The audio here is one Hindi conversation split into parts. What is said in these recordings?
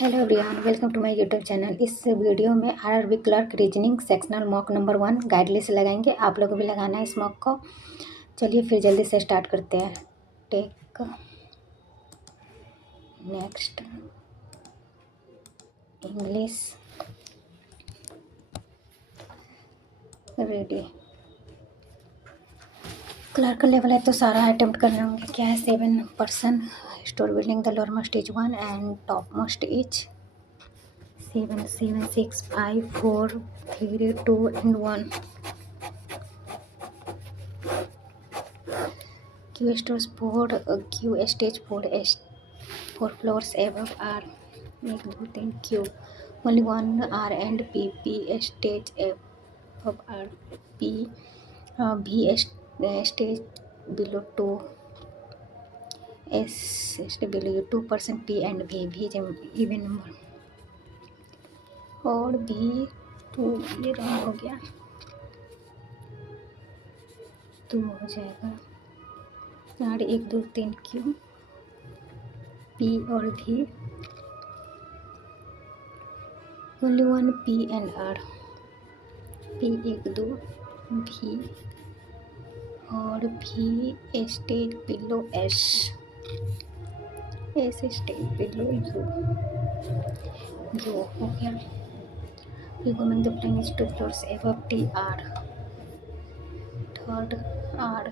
Hello everyone, welcome to my YouTube channel. इस वीडियो में RRB clerk reasoning sectional mock number 1 guide list लगाएंगे। आप लोगों को भी लगाना है इस मॉक को। चलिए फिर जल्दी से स्टार्ट करते हैं। Take next English ready. Clerk level है तो सारा अटेम्प्ट करने होंगे। क्या है 7 storey building the lower most is 1 and top most is 7 7 6 5 4 3 2 and 1. Q stores 4 Q stage 4 floors above are 1 2 3 Q. Only one R and P. P stage above are P. V stage below 2. S stage below 2% P and V. V is even number. और भी तो ये रंग हो गया तो हो जाएगा 4 1 2 3 Q. P और V. Only one P and R. P 1 2 V और V stage below S. S stage below U हो गया। Becoming the plane is 2 floors above T R. Third R.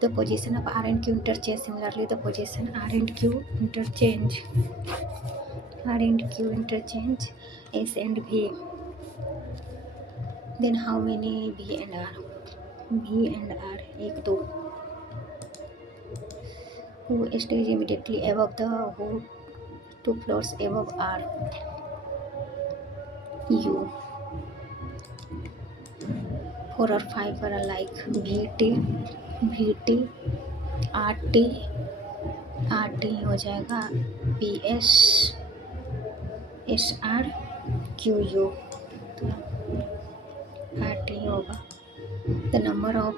The position of R and Q interchange. Similarly, the position R and Q interchange. R and Q interchange S and V. Then how many V and R? V and R 1 2. Who stays immediately above the who 2 floors above R? U. 4 और 5 are alike. VT RT हो जाएगा PS SR QU. RT होगा। The number of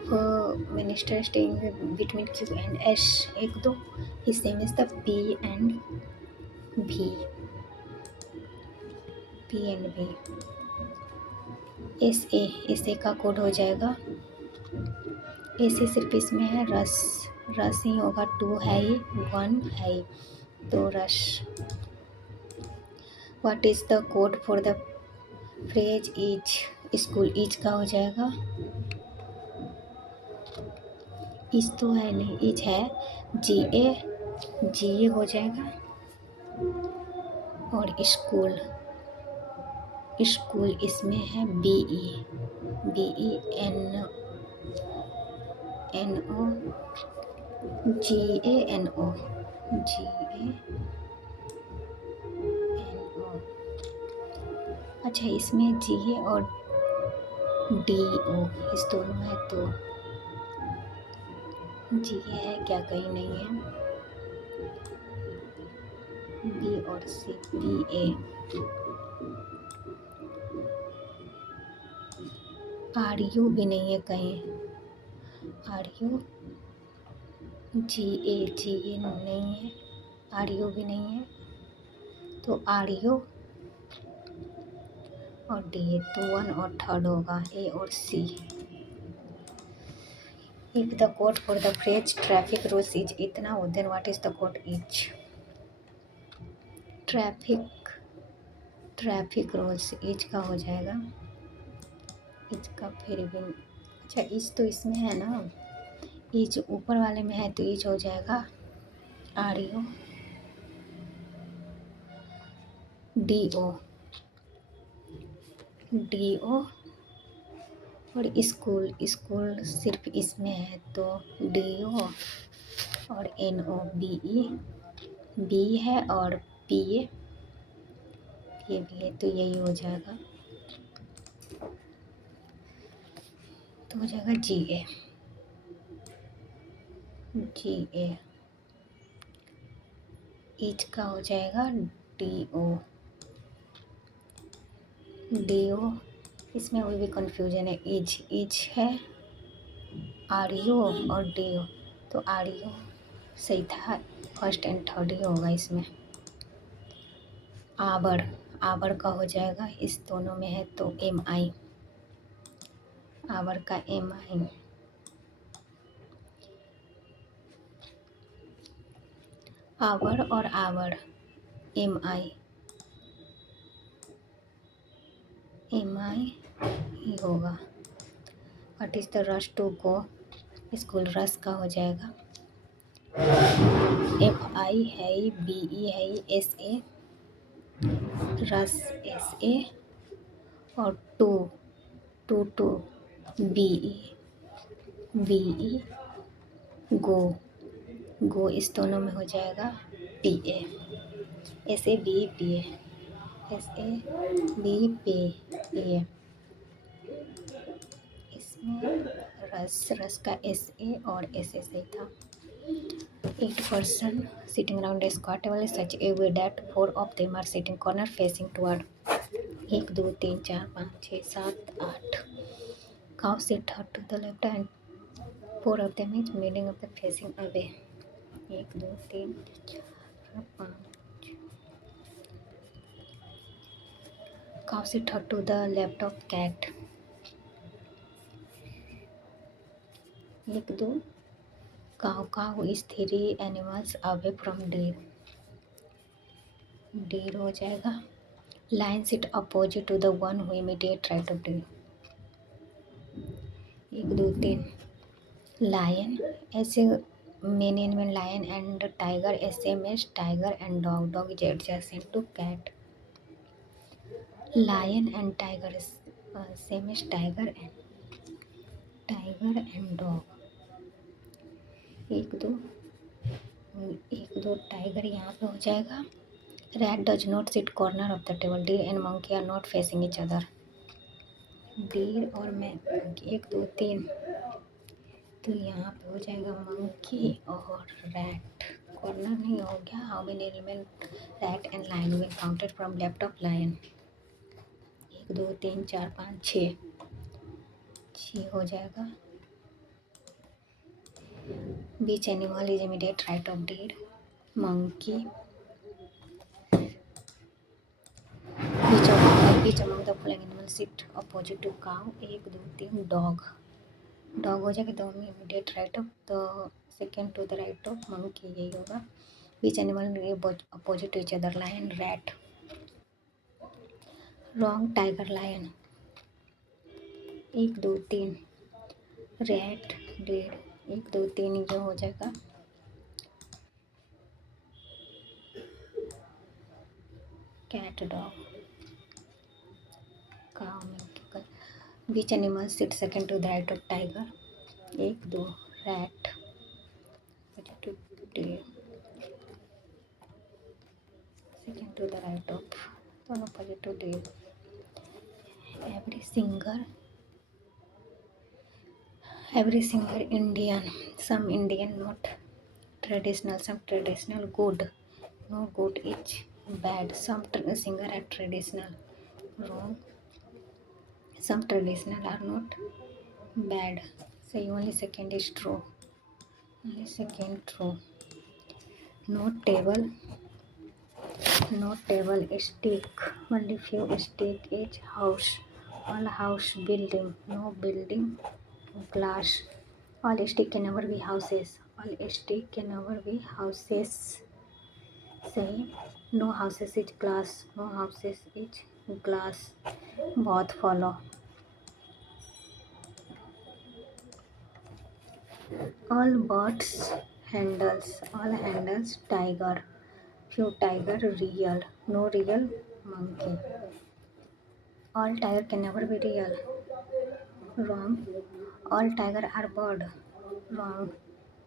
ministers staying between Q and S 1 2 is same as the P and V. SA का कोड हो जाएगा AC सिर्फ इसमें है रस ही होगा। 2 है 1 है तो रस। What is the code for the phrase is school? Is का हो जाएगा इज तो है नहीं, इज है GA हो जाएगा और स्कूल इसमें है BENO GANO। अच्छा, इसमें GA और DO इस दोनों है तो GA है क्या? कहीं नहीं है। B और C BA। RU भी नहीं है कहीं। RU GA नहीं है। RU भी नहीं है तो RU और DA तो 1 और 3rd होगा A और C। If the code for the phrase traffic rules is इतना, then what is the code is? Traffic rules is का हो जाएगा। इज का फिर भी अच्छा, इज तो इसमें है ना, इज ऊपर वाले में है तो इज हो जाएगा RU DO और स्कूल सिर्फ इसमें है तो DO और NO B है और PA ये भी है तो यही हो जाएगा तो हो जाएगा GA। इज का हो जाएगा DO। इसमें अभी भी कंफ्यूजन है। इज है RU और DO तो RU सही था, 1st and 3rd ही होगा इसमें। आवर, आवर का हो जाएगा, इस दोनों में है तो एम आई, आवर का एम आई। आवर और hour, M I, M I ही होगा। What is the rush to go school, रस का हो जाएगा एफ आई है, बी ई है, एस ए, रस एस ए, और टू, टू बी ई, बी ई, गो, गो इस दोनों में हो जाएगा P A, S A B P A, S A B P A, इसमें रस, रस का एस ए और एस एस ए था। 8 person sitting around a square table in such a way that 4 of them are sitting corner facing toward 1 2 3 4 5 6 7 8 cow sit her to the left and 4 of them is middle of the facing away 1 2 3 4 5 cow sit her to the left of cat 1 2 cow is 3 animals away from deer, deer हो जाएगा। Lion sit opposite to the one who immediate right of deer, 1 2 3 lion ऐसे main animal lion and tiger, same as tiger and dog, dog is adjacent to cat, lion and tiger is same as tiger and dog। एक दो टाइगर यहाँ पे हो जाएगा। Rat does not sit corner of the table, deer and monkey are not facing each other, deer और मैं मंकी 1 2 3, तो यहाँ पे हो जाएगा मंकी और रैट, कॉर्नर नहीं हो गया। How many element rat and lion will counted from left of lion, 1 2 3 4 5 6 हो जाएगा। Which animal is immediate right of deer, monkey, which among the following animal sit opposite to cow, 1 2 3 dog, dog हो जाएगा तो immediate right of the second to the right of monkey, यही होगा। Which animal opposite to each other, lion rat, wrong tiger lion, 1 2 3 rat deer, 1 2 3 ये हो जाएगा। Cat dog, cow monkey, which animal sit second to the right of tiger, 1 2 rat to deer, second to the right of, दोनों opposite to deer. Every singer Indian, some Indian not traditional, some traditional good, no good is bad, some singer are traditional, wrong, some traditional are not bad, so only second is true, only second true। no table stick, only few stick is house, all house building, no building glass, all stick can never be houses, all stick can never be houses, सही। no houses is glass, no houses is glass, both follow। all birds handles, all handles tiger, few tiger real, no real monkey, all tiger can never be real, wrong, all tiger are bird, wrong,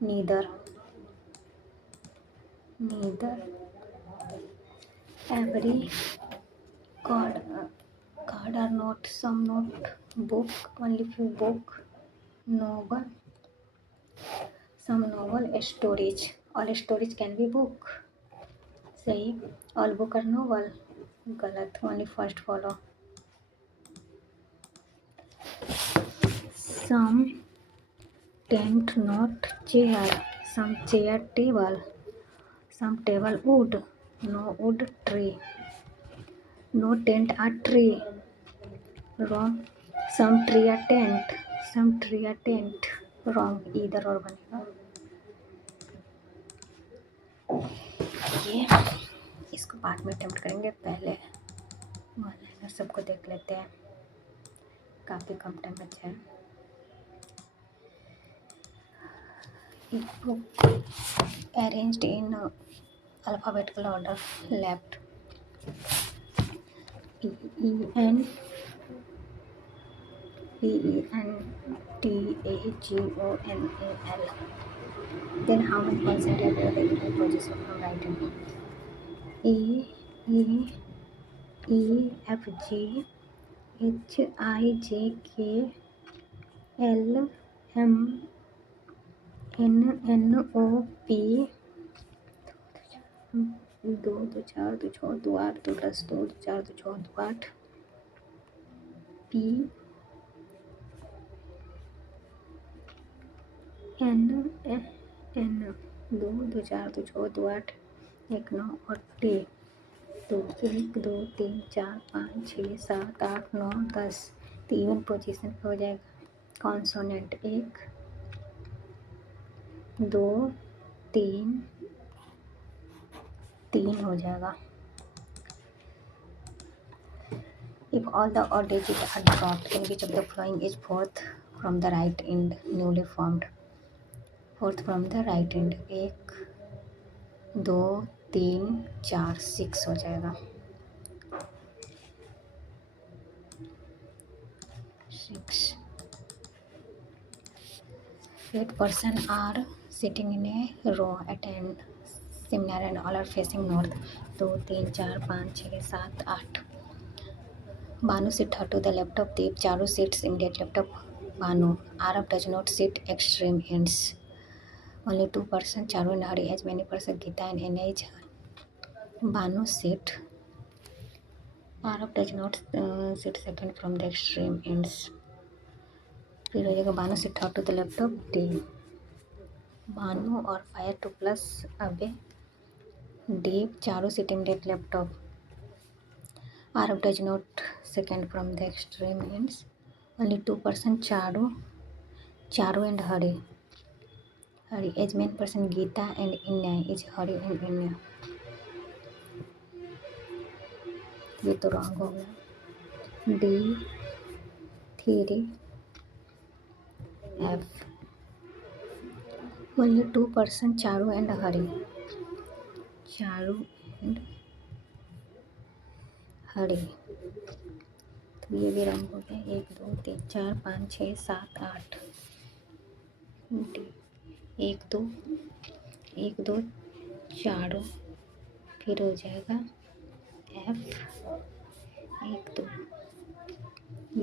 neither, every card are not, some not, book only few book, novel, some novel, storage, all storage can be book, सही। all book are novel, गलत, only first follow। some tent not chair, some chair table, some table wood, no wood tree, No tent a tree. Wrong. Some tree a tent. Some tree a tent. Wrong. इधर और बनेगा ये। इसको बाद में अटेम्प्ट करेंगे, पहले वन लाइनर सबको देख लेते हैं, काफ़ी कम टाइम बचा है। एक book arranged in alphabetical order left PEN TAGONAL. Then how many percent appear the email position from right hand? E F G H I J K L M N N O P 2 2 4 2 6 2 8 2 10 2 4 2 6 2 8 P N N 2 2 4 2 6 2 8 1 9 और T। तो 1 2 3 4 5 6 7 8 9 10 तो इवन पोजीशन पे हो जाएगा। कॉन्सोनेंट 1 2 3 3 हो जाएगा। If all the odd digits are dropped in which of the following is fourth from the right end newly formed? Fourth from the right end 1 2 3 4 6 हो जाएगा। 6 8 person are sitting in a row at an seminar and all are facing north 2 3 4 5 6 7 8 Banu sit her to the left of Deep. Charu sits immediately left of Banu. Arab does not sit extreme ends. Only 2 person Charu and Hari as many person Gita and NH. Banu sit. Arab does not sit second from the extreme ends. फिर हो जाएगा Banu sit her to the left of D. Banu और fire to plus Abe. Deep Charu sit immediately left of. Arab does not second from the extreme ends. Only 2 person Charu and Hari. Hari as main person Gita and Inya is Hari and Inya. ये तो रॉन्ग हो गया। D 3 F. Only 2 person Charu and Hari. Charu and Hari. तो ये भी रॉन्ग हो गया। 1 2 3 4 5 6 7 8 D 1 2 चारों फिर हो जाएगा F 1 2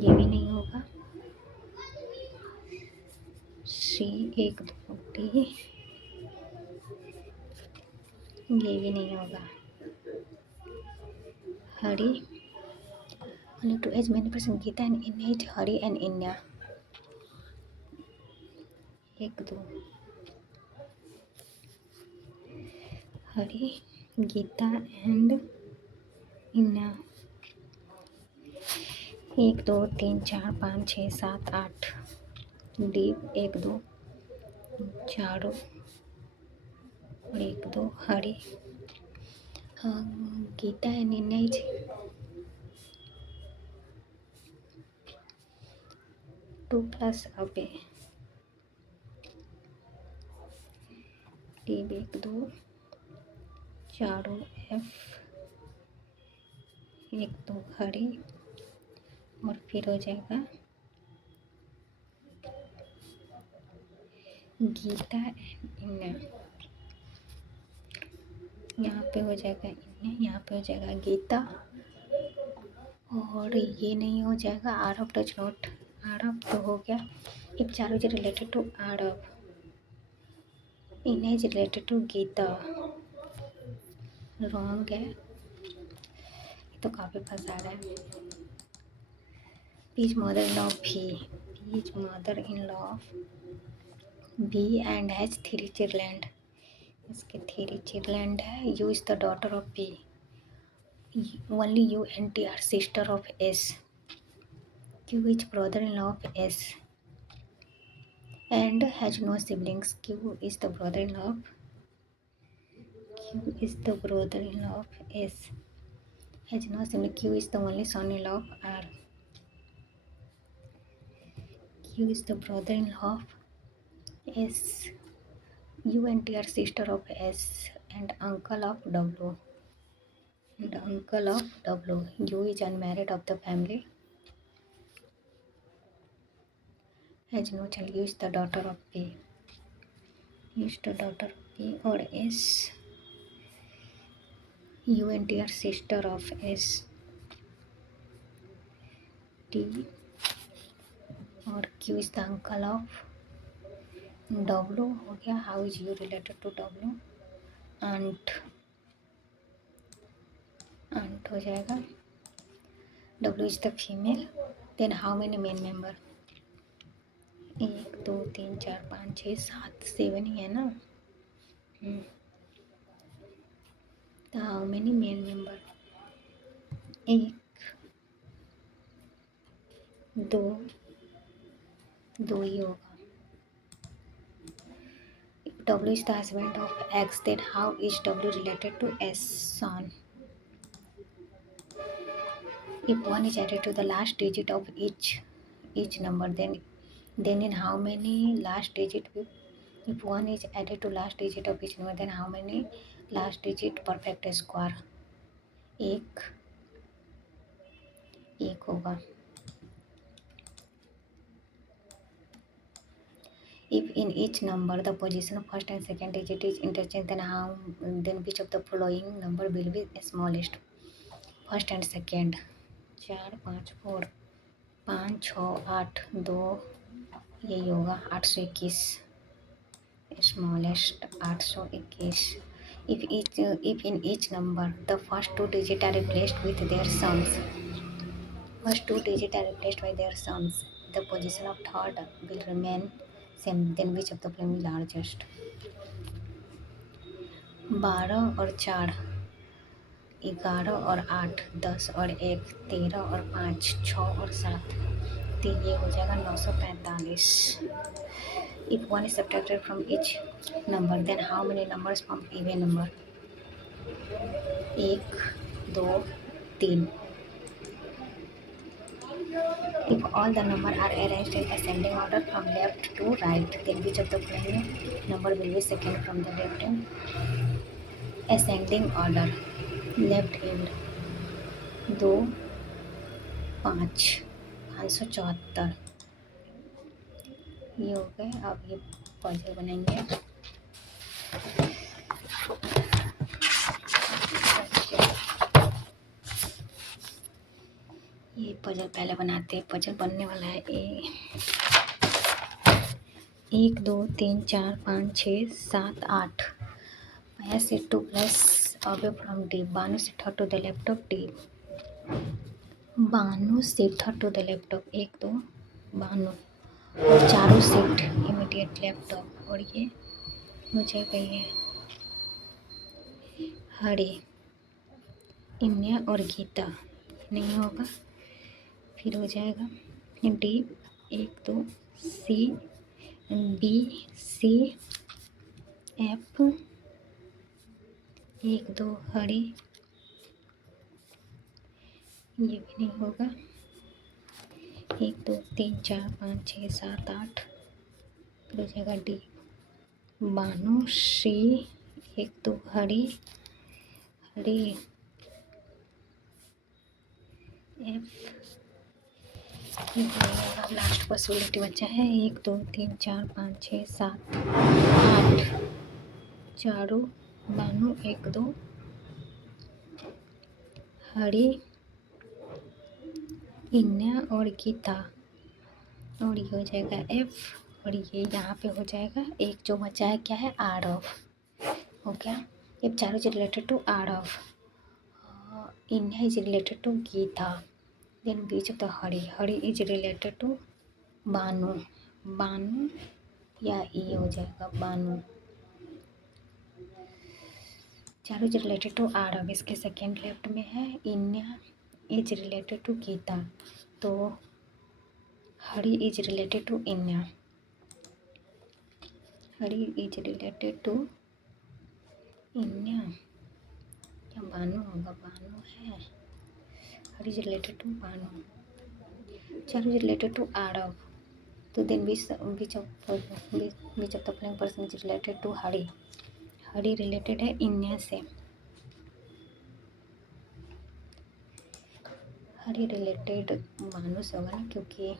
ये भी नहीं होगा। C 1 2 D ये भी नहीं होगा। Hari only 2 as many person Gita and Inya is Hari and Inya 1 2 Hari Gita and Inya 1 2 3 4 5 6 7 8 D 1 2 चारों और 1 2 Hari Gita and Inya is 2 plus Abe D 1 2 चारों F 1 2 Hari और फिर हो जाएगा गीता एंड इन्या। यहाँ पे हो जाएगा इन्या, यहाँ पे हो जाएगा गीता और ये नहीं हो जाएगा आरब डज नॉट। आरब तो हो गया। If Charu is related to Aarav, Inya is related to Geeta, wrong है। ये तो काफ़ी फंसा रहा है। पीज मदर इन लॉ भी, P's mother in law B and has 3 children. इसके 3 children है। U is the daughter of B। Only U and T are sister of S. Q is brother-in-law of S and has no siblings. Q is the brother-in-law of Q is the brother-in-law of S. Has no sibling. Q is the only son-in-law of R. Q is the brother-in-law of S. U and T are sister of S and uncle of W. And uncle of W. U is unmarried of the family. Has no child. U is the daughter of P. U is the daughter of P or S. U and T are sister of S. T or Q is the uncle of W. हो गया. How is U related to W? Aunt. Aunt हो जाएगा. W is the female. Then how many main member? 1 2 3 4 5 6 7 7 ही है ना. तो how many main member? 1 2 2 ही होगा. If W is the husband of X, then how is W related to S son? If 1 is added to the last digit of each number, then in how many last digit if 1 is added to last digit of each number, then how many last digit perfect square? एक होगा. If in each number the position of first and second digit is interchanged, then which of the following number will be smallest? First and second. 4 5 4 5 6 8 2 यही होगा. 821 smallest. 821. If in each number the first two digits are replaced with their sums, the position of third will remain same. Then which of the following is largest? 12 और 4, 11 और 8, 10 और 1, 13 और 5, 6 और 7. तो ये हो जाएगा 945. If 1 is subtracted from each number, then how many numbers form even number? 1 2 3. If all the numbers are arranged in ascending order from left to right, then which of the following number will be second from the left in ascending order? Left and 2 5 574. ये हो गए. अब ये पजल बनाएंगे. ये पजल पहले बनाते हैं. पजल बनने वाला है. 1 2 3 4 5 6 7 8. Pass it 2 plus away from D. Banu sit her to the left of D. Banu sit her to the left of 1 2 बानू और चारों सीट इमीडिएट लेफ्ट ऑफ. और ये हो जाएगा. ये हरे इन्या और गीता नहीं होगा. फिर हो जाएगा D 1 2 C B C F 1 2 हरी. ये भी नहीं होगा. 1 2 3 4 5 6 7 8. फिर हो जाएगा डी बानू सी 1 2 Hari Hari F. Last possibility बचा है. 1 2 3 4 5 6 7 8. चारों बानू 1 2 हरी इन्या और गीता. और ये हो जाएगा एफ. और ये यहाँ पे हो जाएगा. एक जो बचा है क्या है? R of. हो गया. ये चारों is related to R of. Inya is related to Geeta. Then which of the Hari is related to Banu. Banu या ई हो जाएगा Banu. Charu is related to Aarav, इसके सेकेंड लेफ्ट में है इन्या इज रिलेटेड टू गीता, तो हरी इज रिलेटेड टू इन्या, हरी इज रिलेटेड टू इन्या, क्या बानु होगा, बानु है, Hari is related to Banu, Charu is related to Aarav, तो then which of the following person is related to Hari, Hari related है इन्या से, हरी रिलेटेड मानू से होगा ना, क्योंकि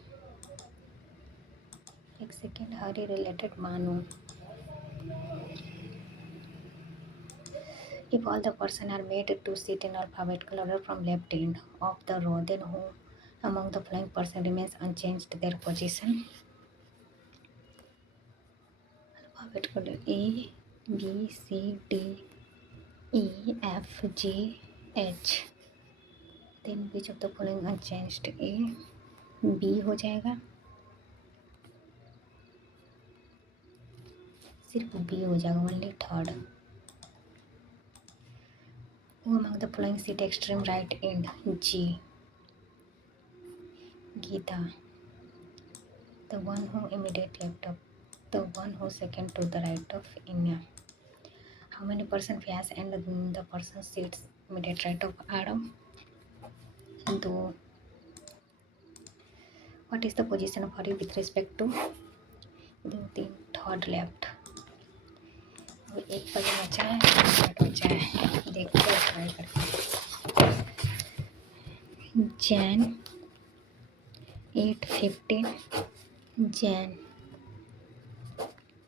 एक सेकेंड, हरी रिलेटेड मानू, if all the person are made to sit in alphabetical order from left end of the row, then who among the following person remains unchanged their position? Alphabetical order A B C D E F G H, then which of the following unchanged? A B हो जाएगा, सिर्फ बी हो जाएगा, only third. Who among the following sit extreme right end? G Geeta, the one who immediate left of, the one who second to the right of Inya. How many person has and the person sits immediate right of Adam? 2. What is the position of Hari with respect to 2 3 third left? एक पजल बचा है, बचा है, देखते हैं ट्राई करके। जैन 8:15, जैन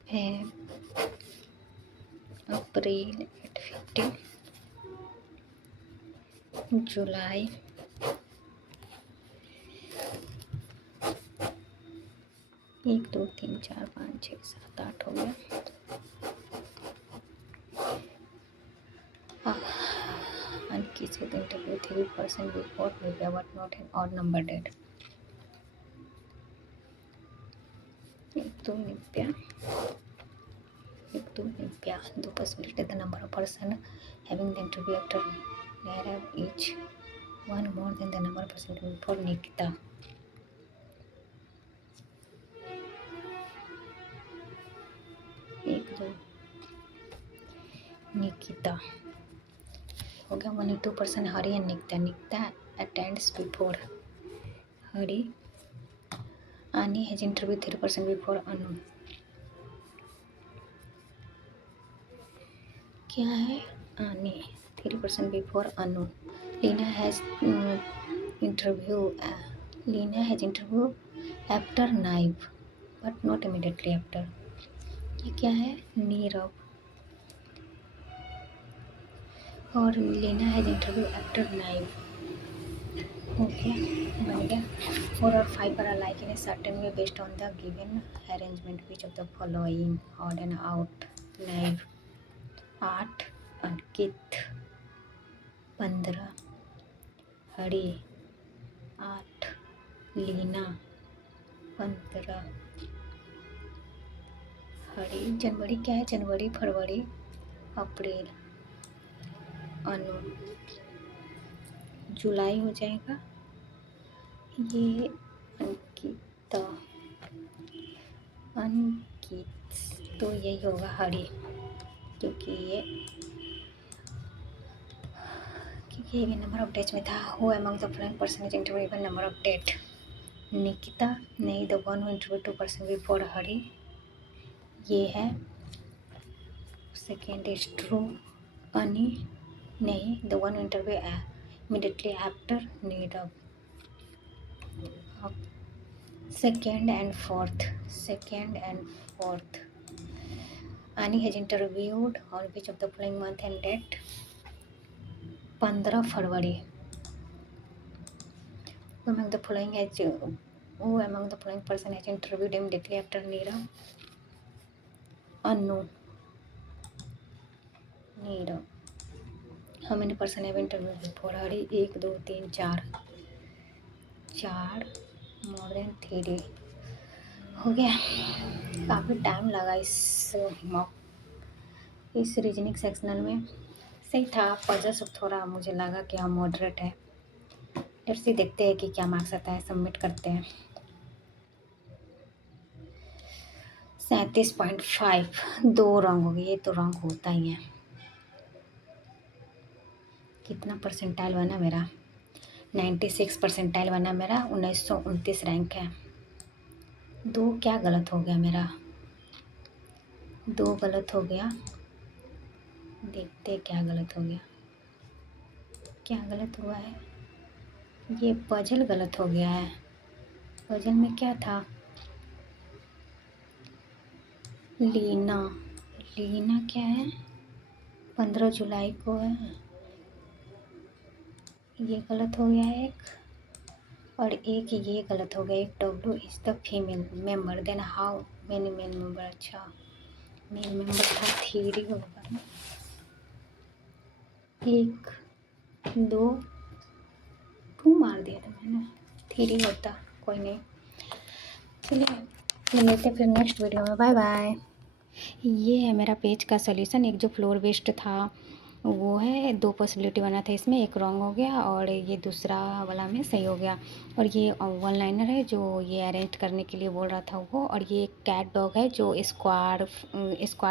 फेब अप्रैल 8:15, जुलाई 1 2 3 4 5 6 7 8 हो गया। Ankit with interview 3% before Nivya but not an odd number dead. 2 Nivya, 2% the number of person having the interview after Naira each one more than the number of person before Nikita. Nikita हो गया 1 2% Hari and Nikita, Nikita attends before Hari, Ani has interview 3% before अनु, क्या है आनी 3% before Anu, Leena has interview after नाइव बट नॉट इमीडिएटली आफ्टर, ये क्या है नीरव, और लीना हैज इंटरव्यू आफ्टर नाइव, हो गया, बन गया। 4 और 5 are alike in a certain way based on the given arrangement. Which of the following odd and out? Naive 8, अंकित 15, हरी 8, लीना 15, हरी, जनवरी क्या है, जनवरी फरवरी अप्रैल, अनु, जुलाई हो जाएगा, ये अंकिता, अंकित, तो यही होगा हरी, क्योंकि ये नंबर ऑफ डेट्स में था। Who among the following person is interview even number of date? Nikita नहीं, the one who interview 2% before Hari, ये है। सेकेंड इज ट्रू, अनी नहीं, the one who interview immediately after Nirav. Second and fourth. Annie has interviewed on which of the following month and date? 15 February. Who among the following person has interviewed immediately after Nirav? Anu, Nirav. How many person have interviewed before Hari? 1 2 3 4 more than 3 हो गया। काफ़ी टाइम लगा इस रीजनिंग सेक्शनल में। सही था पजल सब, थोड़ा मुझे लगा कि हाँ मॉडरेट है। लेट्स सी, देखते हैं कि क्या मार्क्स आता है। सबमिट करते हैं। 37.5। 2 रॉन्ग हो गए, ये तो रॉन्ग होता ही है। कितना परसेंटाइल बना मेरा? 96 परसेंटाइल बना मेरा। 1929 रैंक है। 2 क्या गलत हो गया मेरा? 2 गलत हो गया। देखते क्या गलत हो गया। क्या गलत हुआ है? ये पजल गलत हो गया है। पजल में क्या था? लीना। लीना क्या है? 15 जुलाई को है। ये गलत हो गया है एक, और एक ये गलत हो गया। एक W is the female member, then how many male member. अच्छा, मेल मेंबर था 3 होगा ना। 1 2 2 मार दिया था मैंने, 3 होता। कोई नहीं, चलिए मिलते हैं फिर नेक्स्ट वीडियो में। Bye bye. ये है मेरा पेज का सॉल्यूशन। एक जो फ्लोर वेस्ट था वो है, 2 पॉसिबिलिटी बना था इसमें, एक रॉन्ग हो गया और ये दूसरा वाला में सही हो गया। और ये वन लाइनर है जो ये अरेंज करने के लिए बोल रहा था वो। और ये एक कैट डॉग है जो स्क्वायर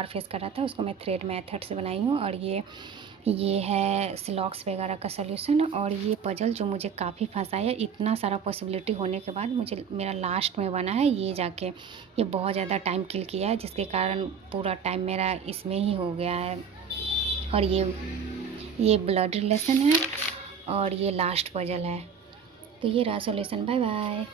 फेस कर रहा था, उसको मैं थ्रेड मेथड से बनाई हूँ। और ये है स्लॉक्स वगैरह का सॉल्यूशन। और ये पजल जो मुझे काफ़ी फंसाया, इतना सारा पॉसिबिलिटी होने के बाद मुझे मेरा लास्ट में बना है ये जाके। ये बहुत ज़्यादा टाइम किल किया है, जिसके कारण पूरा टाइम मेरा इसमें ही हो गया है। और ये ब्लड रिलेशन है और ये लास्ट पजल है। तो ये रहा सॉल्यूशन। Bye bye.